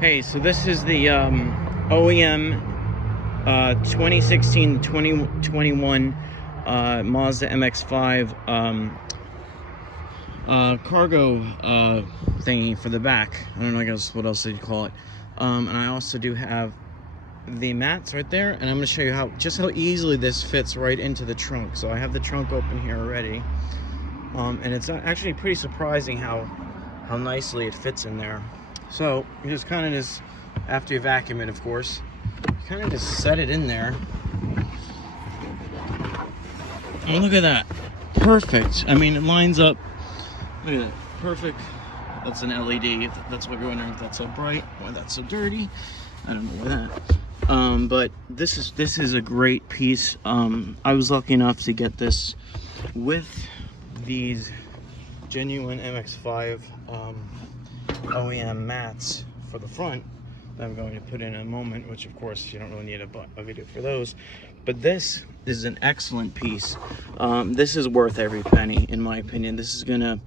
Hey, so this is the OEM 2016 2021 Mazda MX-5 cargo thingy for the back. I don't know, I guess what else you'd call it. And I also do have the mats right there, and I'm going to show you how easily this fits right into the trunk. So I have the trunk open here already, and it's actually pretty surprising how nicely it fits in there. So you just kind of after you vacuum it, of course, you kind of just set it in there. Oh, look at that, perfect. I mean, it lines up. Look at that, perfect. That's an LED. That's what you're wondering, if that's so bright, why that's so dirty. I don't know why that. But this is a great piece. I was lucky enough to get this with these genuine MX-5 OEM mats for the front that I'm going to put in a moment, which of course you don't really need a video for those. But this is an excellent piece. This is worth every penny, in my opinion. This is gonna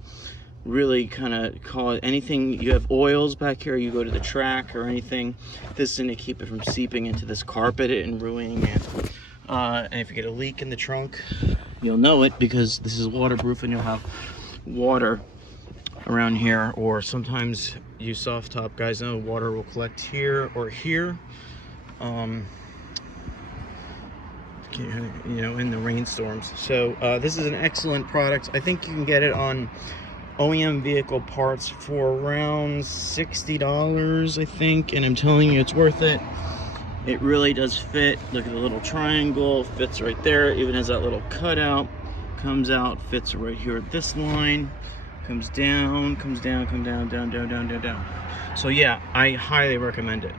really kind of call it anything. You have oils back here, you go to the track or anything, this is going to keep it from seeping into this carpet and ruining it. And if you get a leak in the trunk, you'll know it, because this is waterproof and you'll have water around here, or sometimes you soft top guys know water will collect here or here, you know, in the rainstorms. So this is an excellent product. I think you can get it on OEM vehicle parts for around $60, I think, and I'm telling you, it's worth it. It really does fit. Look at the little triangle, fits right there. Even has that little cutout, comes out, fits right here at this line, comes down, come down, down. So yeah, I highly recommend it.